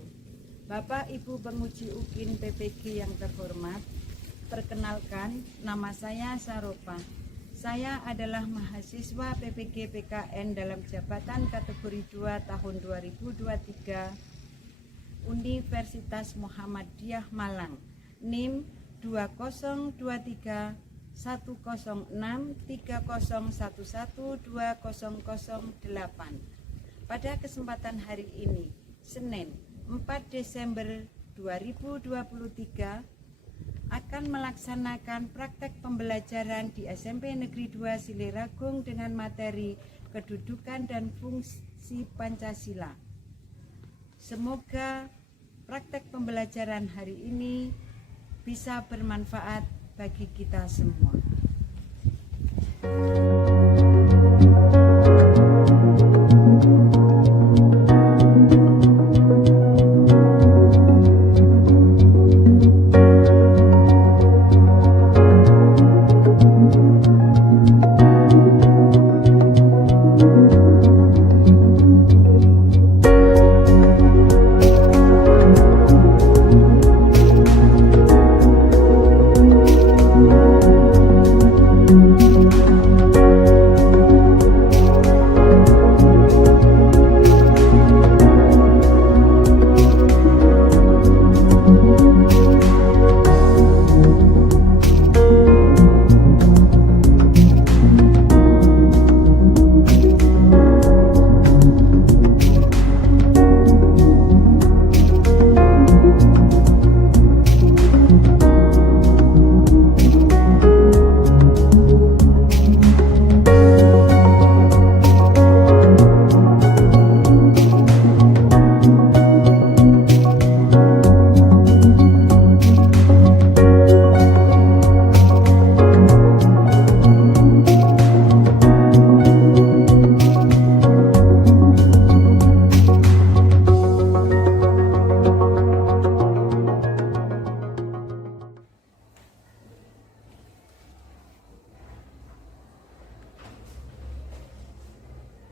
wabarakatuh. Bapak Ibu penguji UKIN PPG yang terhormat, perkenalkan, nama saya Saropa. Saya adalah mahasiswa PPG PKN dalam jabatan kategori 2 tahun 2023 Universitas Muhammadiyah Malang, NIM 2023 106 3011 2008. Pada kesempatan hari ini, Senin 4 Desember 2023, akan melaksanakan praktek pembelajaran di SMP Negeri 2 Siliragung dengan materi kedudukan dan fungsi Pancasila. Semoga praktek pembelajaran hari ini bisa bermanfaat bagi kita semua.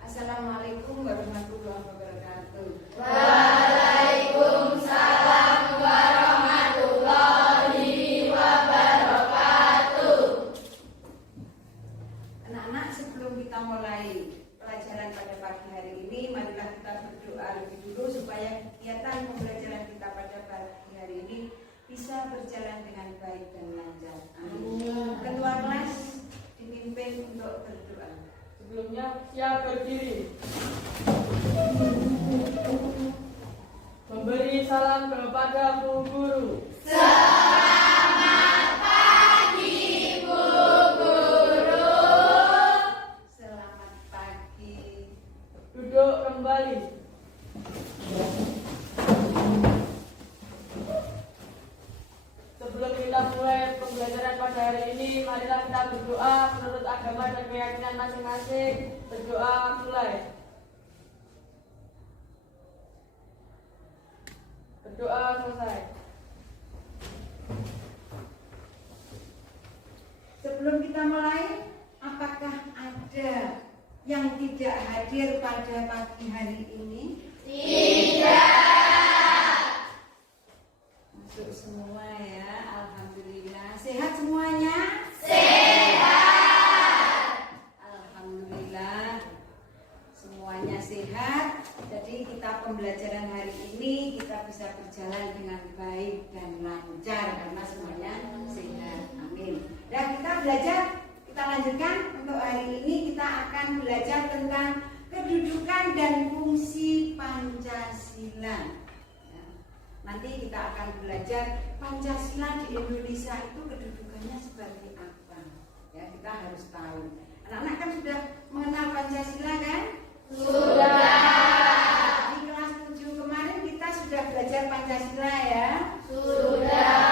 Assalamualaikum warahmatullahi wabarakatuh. Waalaikumsalam warahmatullahi wabarakatuh. Anak-anak, sebelum kita mulai pelajaran pada pagi hari ini, marilah kita berdoa lebih dulu supaya kegiatan pembelajaran kita pada pagi hari ini bisa berjalan dengan baik dan lancar. Amin. Ketua kelas dipimpin untuk berdoa. Sebelumnya siap berdiri. Memberi salam kepada Bu Guru. Selamat pagi Bu Guru. Selamat pagi. Duduk kembali. Sebelum kita mulai pembelajaran pada hari ini, marilah kita berdoa menurut agama dan keyakinan masing-masing. Berdoa mulai. Berdoa selesai. Sebelum kita mulai, apakah ada yang tidak hadir pada pagi hari ini? Masuk semua ya, alhamdulillah. Sehat semuanya? Sehat. Alhamdulillah, semuanya sehat. Jadi kita pembelajaran hari ini kita bisa berjalan dengan baik dan lancar karena semuanya sehat. Amin. Dan kita belajar, kita lanjutkan untuk hari ini kita akan belajar tentang kedudukan dan fungsi Pancasila. Nanti kita akan belajar Pancasila di Indonesia itu kedudukannya seperti apa. Ya, kita harus tahu. Anak-anak kan sudah mengenal Pancasila kan? Sudah. Di kelas 7 kemarin kita sudah belajar Pancasila ya? Sudah.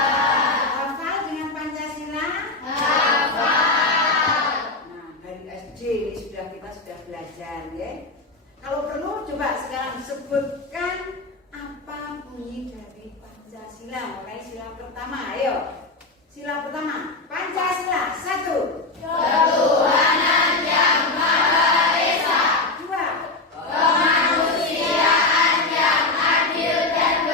Hafal dengan Pancasila? Hafal. Nah, dari SD ini kita sudah belajar ya. Kalau perlu coba sekarang sebutkan apa bunyi dari Pancasila. Mulai sila pertama, ayo. Sila pertama, Pancasila. 1. Ketuhanan yang Maha Esa. 2. Kemanusiaan yang adil dan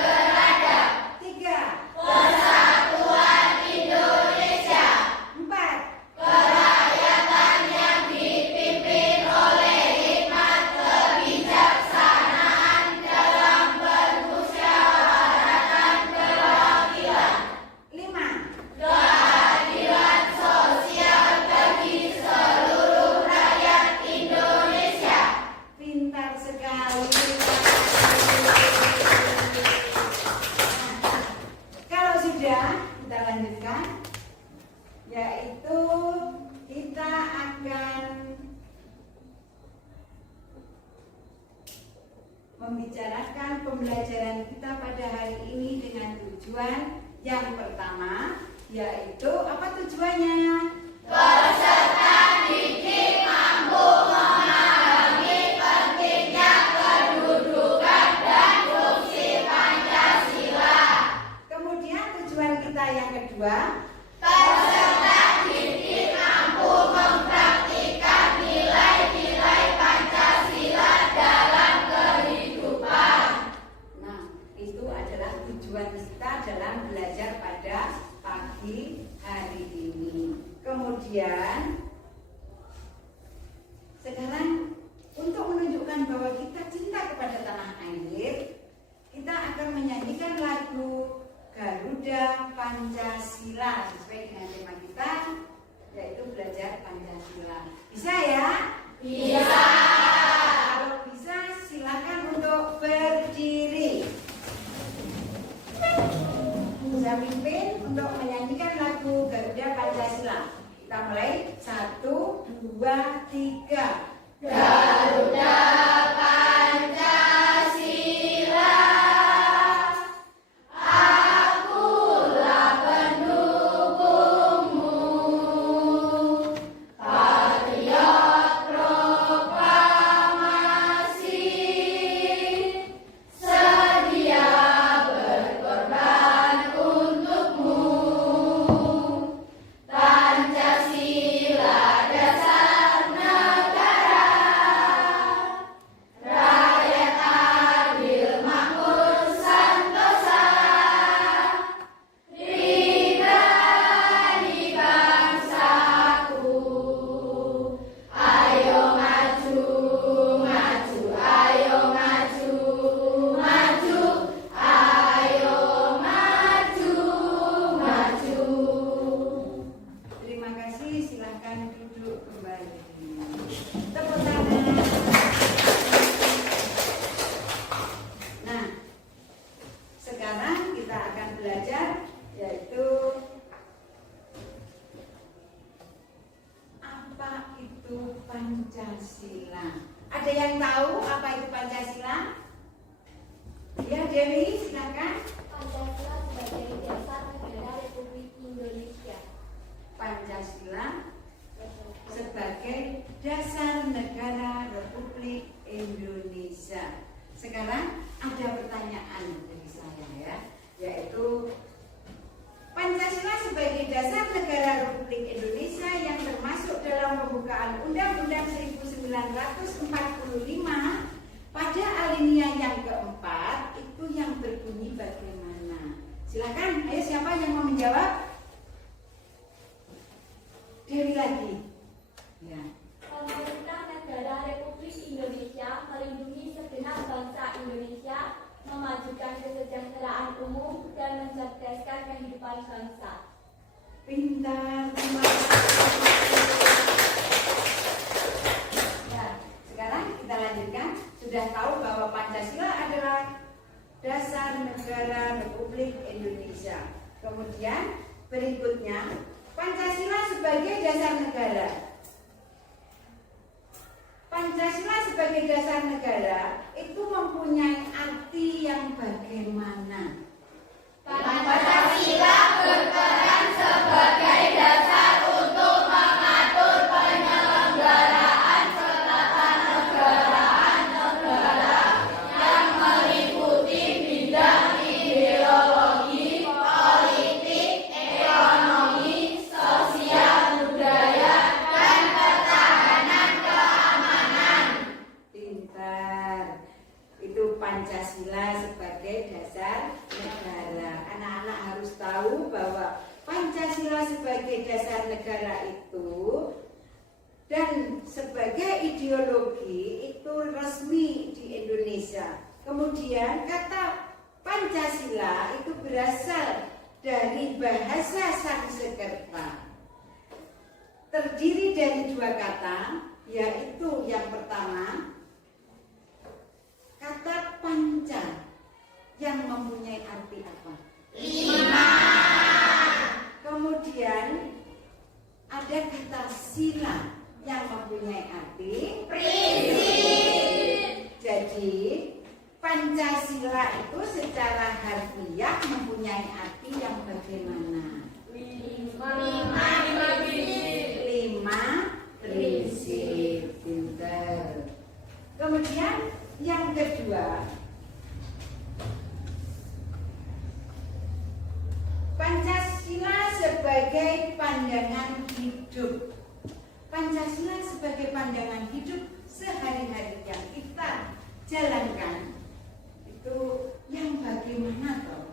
pembelajaran kita pada hari ini dengan tujuan yang pertama, yaitu apa tujuannya? Peserta didik mampu memahami pentingnya kedudukan dan fungsi Pancasila. Kemudian tujuan kita yang kedua, Peserta didik mampu mempraktikkan nilai-nilai Pancasila dalam kehidupan. nah itu adalah tujuan kita dalam belajar pada pagi hari ini. Kemudian sekarang untuk menunjukkan bahwa kita cinta kepada tanah air, kita akan menyanyikan lagu Garuda Pancasila sesuai dengan tema kita, yaitu belajar Pancasila. Bisa ya? Bisa. Kalau bisa silakan untuk berdiri. Saya pimpin untuk menyanyikan lagu Garuda Pancasila. Kita mulai 1, 2, 3. Garuda Pancasila, akulah pendukungmu, patriot proklamasi, sedia berkorban untukmu. Pancasila dasar negara, rakyat adil makmur sentosa, pribadi bangsaku. Ayo maju, maju, ayo maju, maju, ayo maju, maju. Terima kasih, silahkan duduk kembali. Tepuk tangan. Nah, sekarang kita akan belajar yaitu apa itu Pancasila. Ada yang tahu apa itu Pancasila? Ya, Dewi, silakan. Pancasila sebagai dasar negara Republik Indonesia. Pancasila sebagai dasar negara Republik Indonesia. Sekarang ada pertanyaan dari saya ya, yaitu Pancasila sebagai dasar negara Republik Indonesia yang termasuk dalam pembukaan Undang-Undang 1945 pada alinea yang keempat itu yang berbunyi bagaimana? Silakan, ayo siapa yang mau menjawab? Dewi lagi. Ya. Pemerintah negara Republik Indonesia melindungi segenap bangsa Indonesia, memajukan kesejahteraan umum dan mencerdaskan kehidupan bangsa. Pintar, terima kasih. Ya, sekarang kita lanjutkan. Sudah tahu bahwa Pancasila adalah dasar negara Republik Indonesia. Kemudian berikutnya, Pancasila sebagai dasar negara. Pancasila sebagai dasar negara itu mempunyai arti yang bagaimana? Pancasila berperan sebagai dasar untuk mengatur penyelenggaraan ketatanegaraan negara yang meliputi bidang ideologi, politik, ekonomi, sosial, budaya, dan pertahanan keamanan. Pintar. Itu Pancasila sebagai dasar negara. Anak-anak harus tahu bahwa Pancasila sebagai dasar negara itu dan sebagai ideologi itu resmi di Indonesia. Kemudian kata Pancasila itu berasal dari bahasa Sanskerta. Terdiri dari 2 kata, yaitu yang pertama kata panca yang mempunyai arti apa? 5. Kemudian ada kata sila yang mempunyai arti Prinsip. Jadi Pancasila harfiah mempunyai arti yang bagaimana? 5 prinsip. 5 prinsip. Pinter. Kemudian yang kedua, Pancasila sebagai pandangan hidup. Pancasila sebagai pandangan hidup sehari-hari yang kita jalankan itu yang bagaimana toh?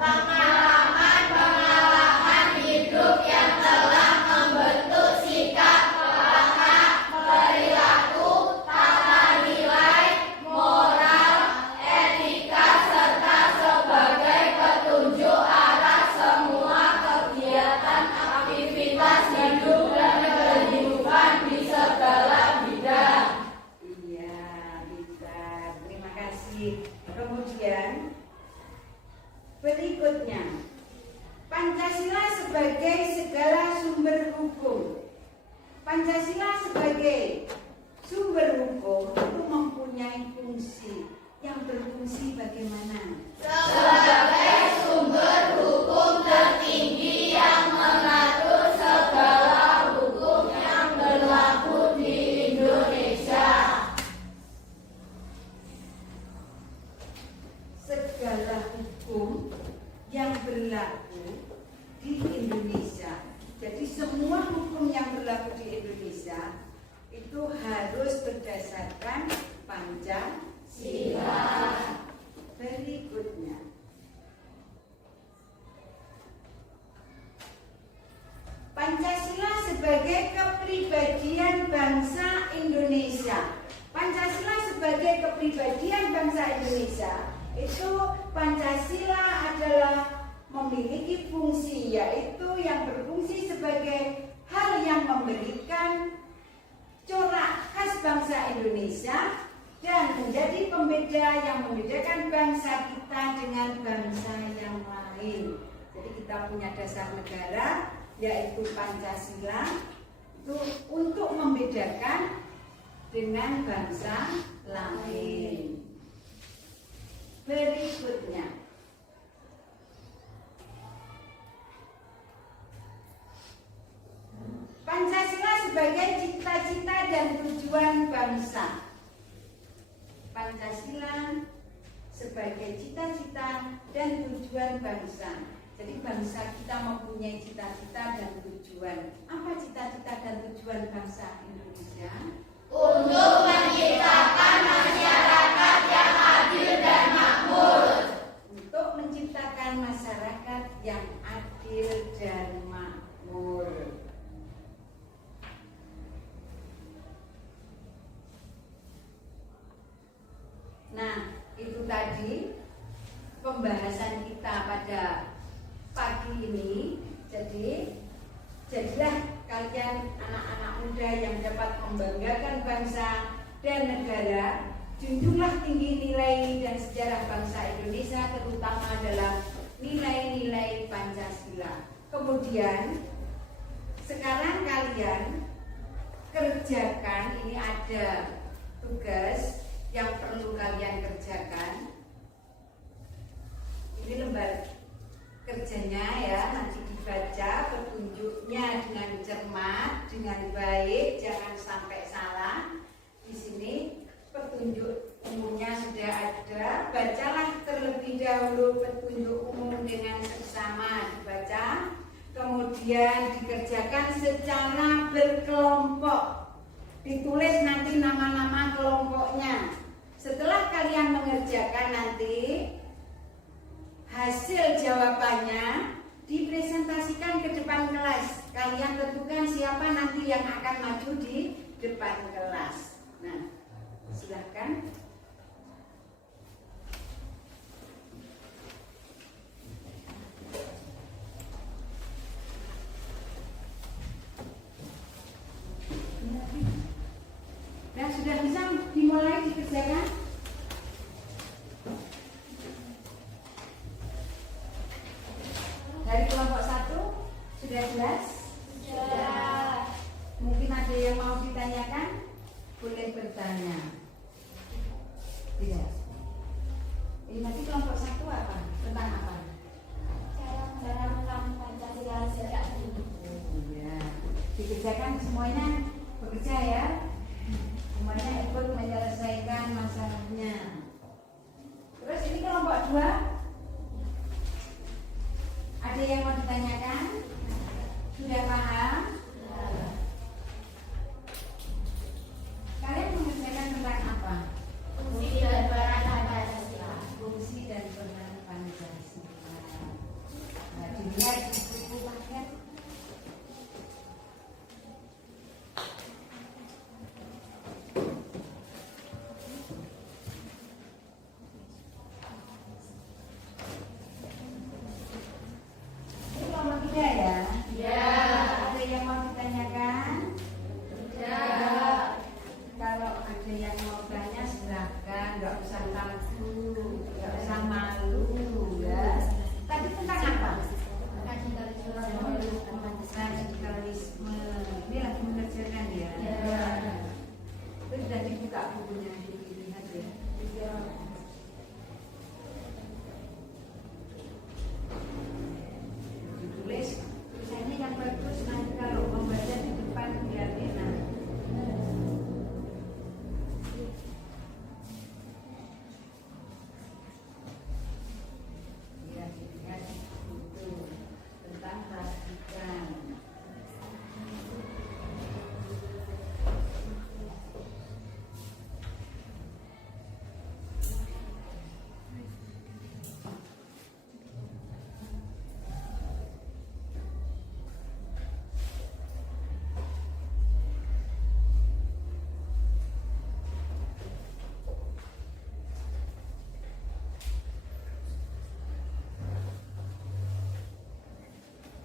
Pengalaman hidup yang telah membentuk sikap, langkah, perilaku, tata nilai, moral, etika, serta sebagai petunjuk arah semua kegiatan aktivitas hidup dan kehidupan di segala bidang. Iya, bisa. Terima kasih. Kemudian berikutnya, Pancasila sebagai segala sumber hukum. Pancasila sebagai sumber hukum itu mempunyai fungsi. Yang berfungsi bagaimana? Sebagai sumber hukum tertinggi yang mengatur segala hukum yang berlaku di Indonesia. Segala hukum yang berlaku di Indonesia. Jadi semua hukum yang berlaku di Indonesia itu harus berdasarkan Pancasila. Berikutnya, Pancasila sebagai kepribadian bangsa Indonesia. Pancasila sebagai kepribadian bangsa Indonesia itu Pancasila adalah memiliki fungsi, yaitu yang berfungsi sebagai hal yang memberikan corak khas bangsa Indonesia dan menjadi pembeda yang membedakan bangsa kita dengan bangsa yang lain. Jadi kita punya dasar negara yaitu Pancasila itu untuk membedakan dengan bangsa lain. Berikutnya, Pancasila sebagai cita-cita dan tujuan bangsa. Pancasila sebagai cita-cita dan tujuan bangsa. Jadi bangsa kita mempunyai cita-cita dan tujuan. Apa cita-cita dan tujuan bangsa Indonesia? Untuk menciptakan masyarakat yang adil dan makmur. Untuk menciptakan masyarakat yang adil dan makmur. Nah, itu tadi pembahasan kita pada pagi ini. Jadi, jadilah kalian anak-anak muda yang dapat membanggakan bangsa dan negara. Junjunglah tinggi nilai dan sejarah bangsa Indonesia, terutama dalam nilai-nilai Pancasila. Kemudian, sekarang kalian kerjakan, ini ada tugas yang perlu kalian kerjakan. Ini lembar kerjanya ya, nanti dibaca petunjuknya dengan cermat, dengan baik, jangan sampai salah. Di sini petunjuk umumnya sudah ada. Bacalah terlebih dahulu petunjuk umum dengan seksama, dibaca, kemudian dikerjakan secara berkelompok. Ditulis nanti nama-nama kelompoknya. Setelah kalian mengerjakan nanti hasil jawabannya dipresentasikan ke depan kelas. Kalian tentukan siapa nanti yang akan maju di depan kelas. Nah, silahkan. Dan sudah bisa dimulai dikerjakan? Dari kelompok 1 sudah jelas? Sudah. Mungkin ada yang mau ditanyakan? Boleh bertanya. Tidak. Ini nanti kelompok dikerjakan semuanya bekerja ya. Semuanya ikut menyelesaikan masalahnya. Terus ini kelompok 2. Ada yang mau ditanyakan? Sudah paham? Kalian mengerjakan tentang apa? Fungsi dan peran Pancasila. Fungsi dan peran Pancasila. Nah, dilihat di buku paket. Ini kelompok 3 ya? Ya. Ada yang mau ditanyakan? Ya. Kalau ada yang mau tanya silahkan, nggak usah takut, nggak usah malu ya. Tadi tentang apa? Radikalisme. Ini lagi mengerjakan ya? Ya. Itu sudah dibuka bukunya, dilihat ya. Ditulis tulisannya yang bagus, nanti kalau membaca di depan biar enak. Ya, dilihat itu tentang radikal.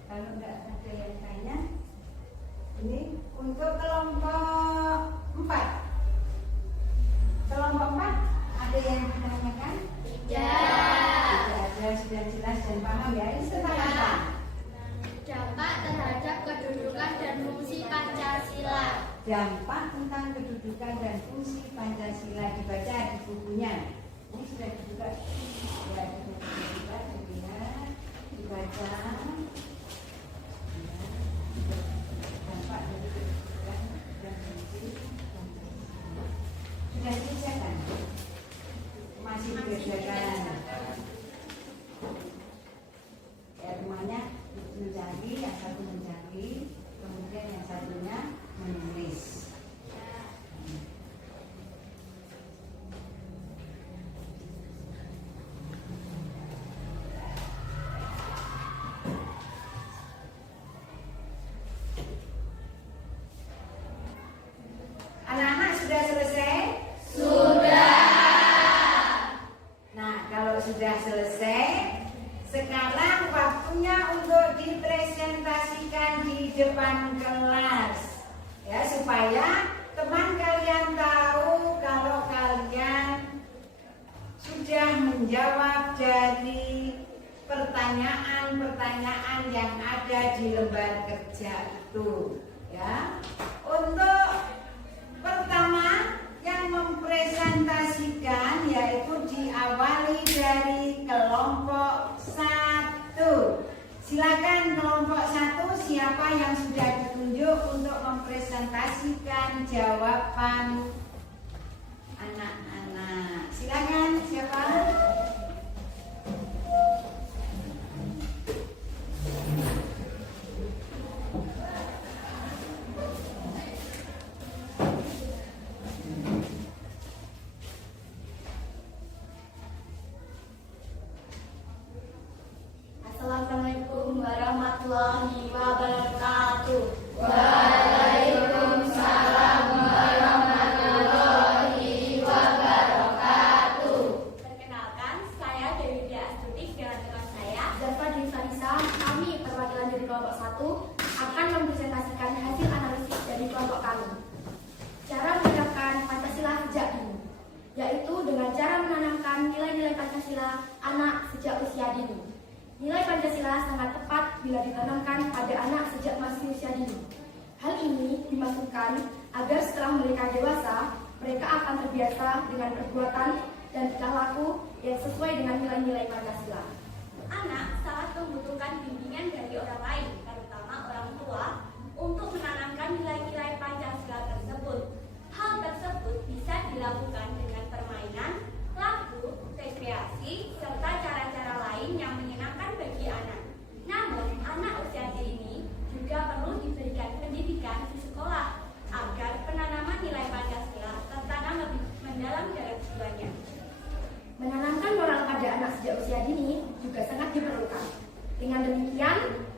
Kalau nggak ada yang tanya, ini untuk kelompok 4. Kelompok 4 ada yang ditanyakan? Tidak ada, sudah jelas dan paham ya. Ini tentang apa? Dampak terhadap kedudukan dan fungsi Pancasila. Dampak tentang kedudukan dan fungsi Pancasila, dibaca di bukunya. Ini sudah dibuka. Ya, dibuka, dilihat, dibaca. Dampak dari kedudukan dan fungsi Pancasila. Sudah dikerjakan? Masih dikerjakan. Ya, rumahnya mencari, yang satu mencari, kemudian yang satunya menulis. Anak-anak sudah selesai? Nah, kalau sudah selesai, sekarang waktunya untuk dipresentasikan di depan kelas. Ya, supaya teman kalian tahu kalau kalian sudah menjawab dari pertanyaan-pertanyaan yang ada di lembar kerja itu. Ya. Untuk pertama yang mempresentasikan yaitu diawali dari kelompok 1. Silakan kelompok 1, siapa yang sudah ditunjuk untuk mempresentasikan jawaban anak-anak. Silakan siapa? Assalamualaikum warahmatullahi wabarakatuh. Waalaikumsalam warahmatullahi wabarakatuh. Perkenalkan, saya Dewi Dia Astuti dengan teman saya Zafar Dwi Farisa, kami perwakilan dari kelompok 1 akan mempresentasikan hasil analisis dari kelompok kami. Cara menerapkan Pancasila sejak dini, yaitu dengan cara menanamkan nilai-nilai Pancasila anak sejak usia dini. Nilai Pancasila sangat tepat bila ditanamkan pada anak sejak masih usia dini. Hal ini dimaksudkan agar setelah mereka dewasa, mereka akan terbiasa dengan perbuatan dan tingkah laku yang sesuai dengan nilai-nilai Pancasila. anak sangat membutuhkan bimbingan dari orang lain, terutama orang tua, untuk menanamkan edukasi, serta cara-cara lain yang menyenangkan bagi anak. Namun, anak usia dini ini juga perlu diberikan pendidikan di sekolah agar penanaman nilai Pancasila tertanam lebih mendalam dalam jiwanya. Menanamkan moral pada anak sejak usia dini juga sangat diperlukan. Dengan demikian,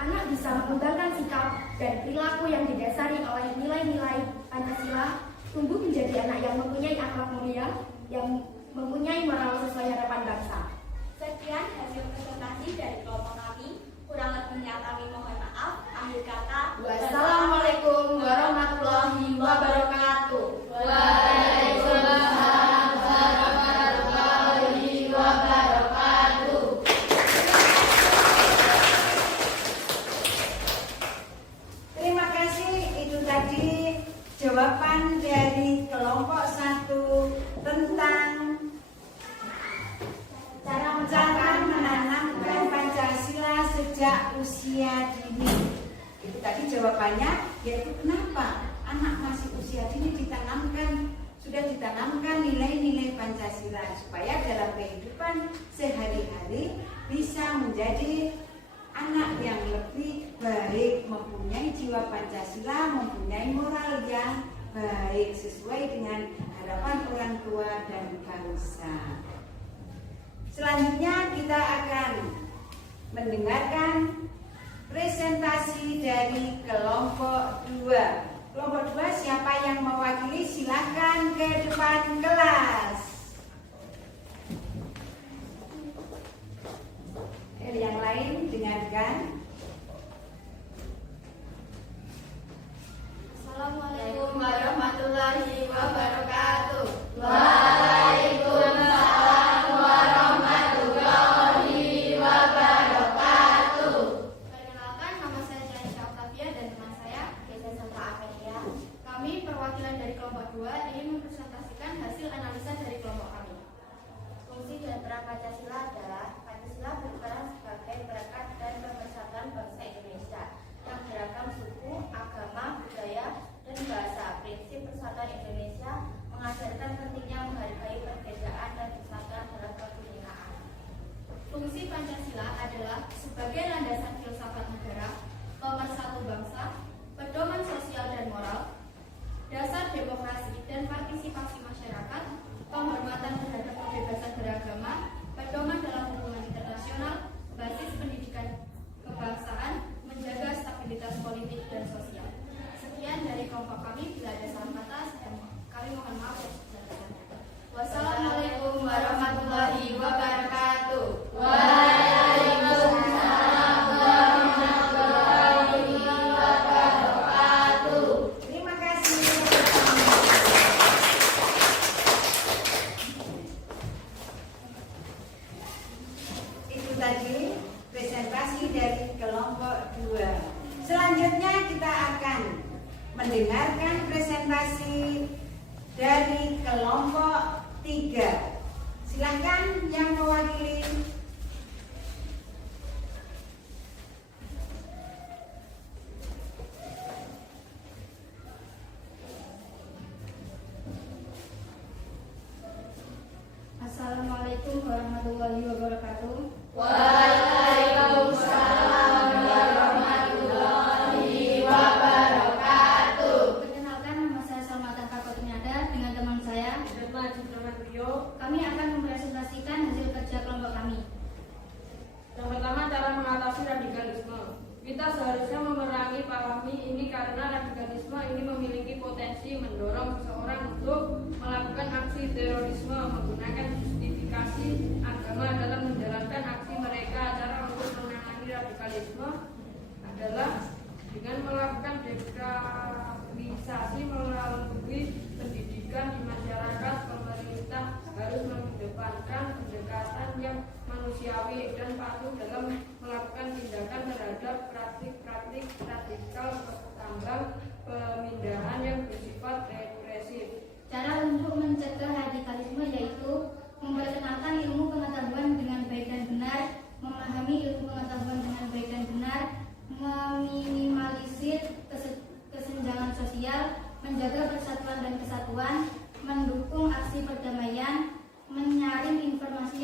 anak bisa mengembangkan sikap dan perilaku yang didasari oleh nilai-nilai Pancasila, tumbuh menjadi anak yang mempunyai akhlak mulia, yang mempunyai moral sesuai harapan bangsa. Sekian hasil presentasi dari kelompok kami. Kurang lebihnya kami mohon maaf. Akhir kata, Wassalamualaikum warahmatullahi wabarakatuh. Waalaikumsalam warahmatullahi wabarakatuh. Terima kasih, itu tadi jawaban dari kelompok 1 tentang cara menanamkan Pancasila sejak usia dini. Itu tadi jawabannya, yaitu kenapa anak masih usia dini sudah ditanamkan nilai-nilai Pancasila supaya dalam kehidupan sehari-hari bisa menjadi anak yang lebih baik, mempunyai jiwa Pancasila, mempunyai moral yang baik sesuai dengan harapan orang tua dan bangsa. Selanjutnya kita akan mendengarkan presentasi dari kelompok 2. Kelompok 2 siapa yang mewakili silahkan ke depan kelas. Yang lain dengarkan. Assalamualaikum warahmatullahi wabarakatuh. Waalaikumsalam warahmatullahi wabarakatuh. Perkenalkan, nama saya Jaisyah Octavia dan teman saya Kesa Santa Amelia. Kami perwakilan dari kelompok 2 ingin mempresentasikan hasil analisa dari kelompok kami. Fungsi dan peran Pancasila adalah Pancasila berperan sebagai perekat dan pemersatuan bangsa Indonesia yang beragam suku, agama, budaya, dan bahasa. Prinsip persatuan Indonesia mengajarkan pentingnya menghargai perbedaan dan persatuan dalam kebinekaan. Fungsi Pancasila adalah sebagai landasan filsafat negara, pemersatu bangsa, pedoman sosial dan moral, dasar demokrasi dan partisipasi masyarakat, penghormatan terhadap kebebasan beragama, pedoman dalam hubungan internasional, basis pendidikan kebangsaan, menjaga stabilitas politik dan sosial. Sekian dari kelompok kami. Bila ada salah kata, kami mohon maaf atas kesempatannya. Wassalamualaikum warahmatullahi wabarakatuh. Waalaikumsalam warahmatullahi wabarakatuh. Terima kasih. Itu tadi presentasi dari kelompok 2. Selanjutnya kita akan mendengarkan presentasi dari kelompok 3. Silakan yang mewakili. Assalamualaikum warahmatullahi wabarakatuh. Waalaikumsalam warahmatullahi wabarakatuh. Perkenalkan, nama saya Salmatan Kakotnyada dengan teman saya kami akan mempresentasikan hasil kerja kelompok kami. Yang pertama, cara mengatasi radikalisme. Kita seharusnya pahami ini karena radikalisme ini memiliki potensi mendorong seseorang untuk melakukan aksi terorisme menggunakan justifikasi agama dalam menjalankan aksi mereka. Cara untuk menangani radikalisme adalah dengan melakukan deradikalisasi melalui pendidikan di masyarakat. Pemerintah harus mengedepankan pendekatan yang manusiawi dan patuh dalam melakukan tindakan terhadap praktik-praktik radikal tambang pemindahan yang bersifat represif. Cara untuk mencegah radikalisme yaitu memperkenalkan ilmu pengetahuan dengan baik dan benar, memahami ilmu pengetahuan dengan baik dan benar, meminimalisir kesenjangan sosial, menjaga persatuan dan kesatuan, mendukung aksi perdamaian, menyaring informasi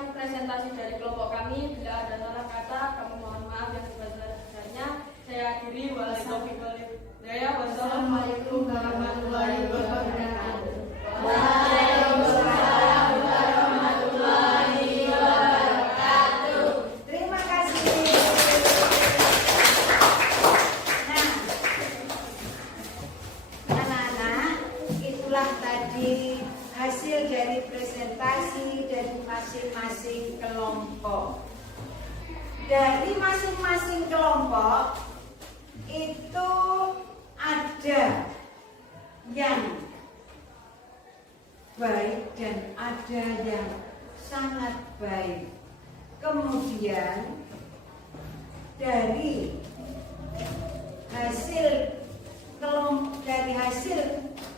Sekian presentasi dari kelompok kami. Bila ada salah kata, kami mohon maaf yang sebesar-besarnya. Saya akhiri. Wassalamualaikum warahmatullahi wabarakatuh. Waalaikumsalam warahmatullahi wabarakatuh. Terima kasih. Nah, anak-anak, itulah tadi hasil dari presentasi dari masing-masing kelompok. Dari masing-masing kelompok itu ada yang baik dan ada yang sangat baik. Kemudian dari hasil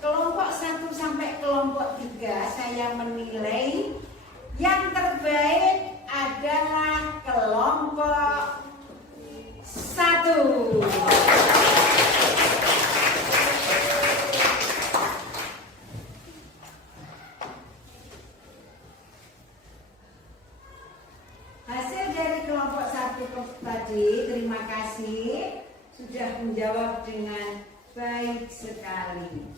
kelompok 1 sampai kelompok 3 saya menilai yang terbaik adalah kelompok 1. Hasil dari kelompok 1 tadi, terima kasih sudah menjawab dengan baik sekali.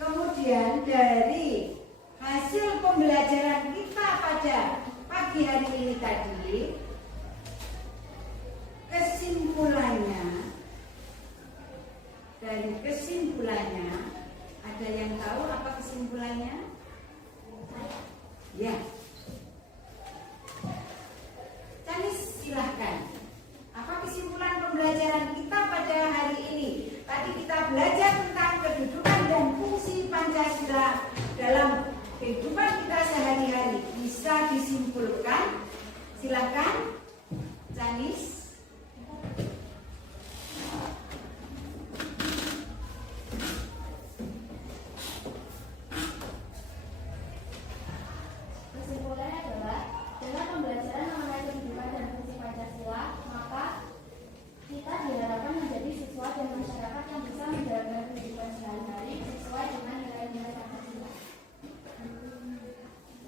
Kemudian dari hasil pembelajaran kita pada pagi hari ini tadi, kesimpulannya, ada yang tahu apa kesimpulannya? Ya. Canis, silahkan. Apa kesimpulan pembelajaran kita pada hari ini? Tadi kita belajar tentang kedudukan dan fungsi Pancasila dalam kehidupan kita sehari-hari. Bisa disimpulkan? Silahkan, Canis. Kesimpulannya adalah dengan pembelajaran mengenai kehidupan dan fungsi Pancasila, maka kita diharapkan menjadi siswa dan masyarakat yang bisa menjalankan kehidupan sehari-hari sesuai dengan nilai-nilai Pancasila.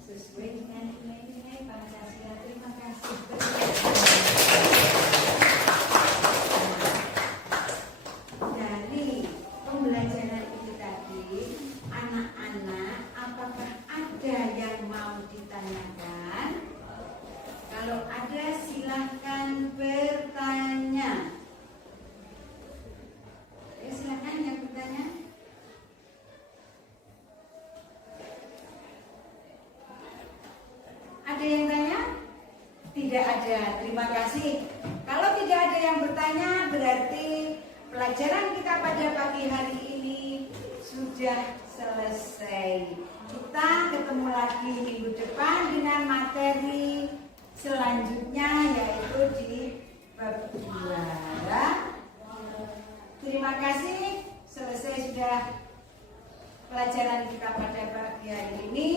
Sesuai dengan nilai-nilai Pancasila. Terima kasih. Dari pembelajaran itu tadi, anak-anak, apakah ada yang mau ditanyakan? Kalau ada, silahkan bertanya. Ya, silahkan yang bertanya. Ada yang tanya? Tidak ada. Terima kasih. Kalau tidak ada yang bertanya, berarti pelajaran kita pada pagi hari ini sudah selesai. Kita ketemu lagi minggu depan dengan materi selanjutnya, yaitu di bab 2. Terima kasih. Selesai sudah pelajaran kita pada pagi hari ini.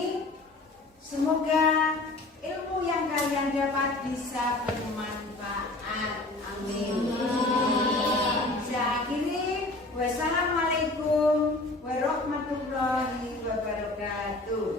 Semoga ilmu yang kalian dapat bisa bermanfaat. Amin. Saya akhiri. Wassalamualaikum warahmatullahi wabarakatuh.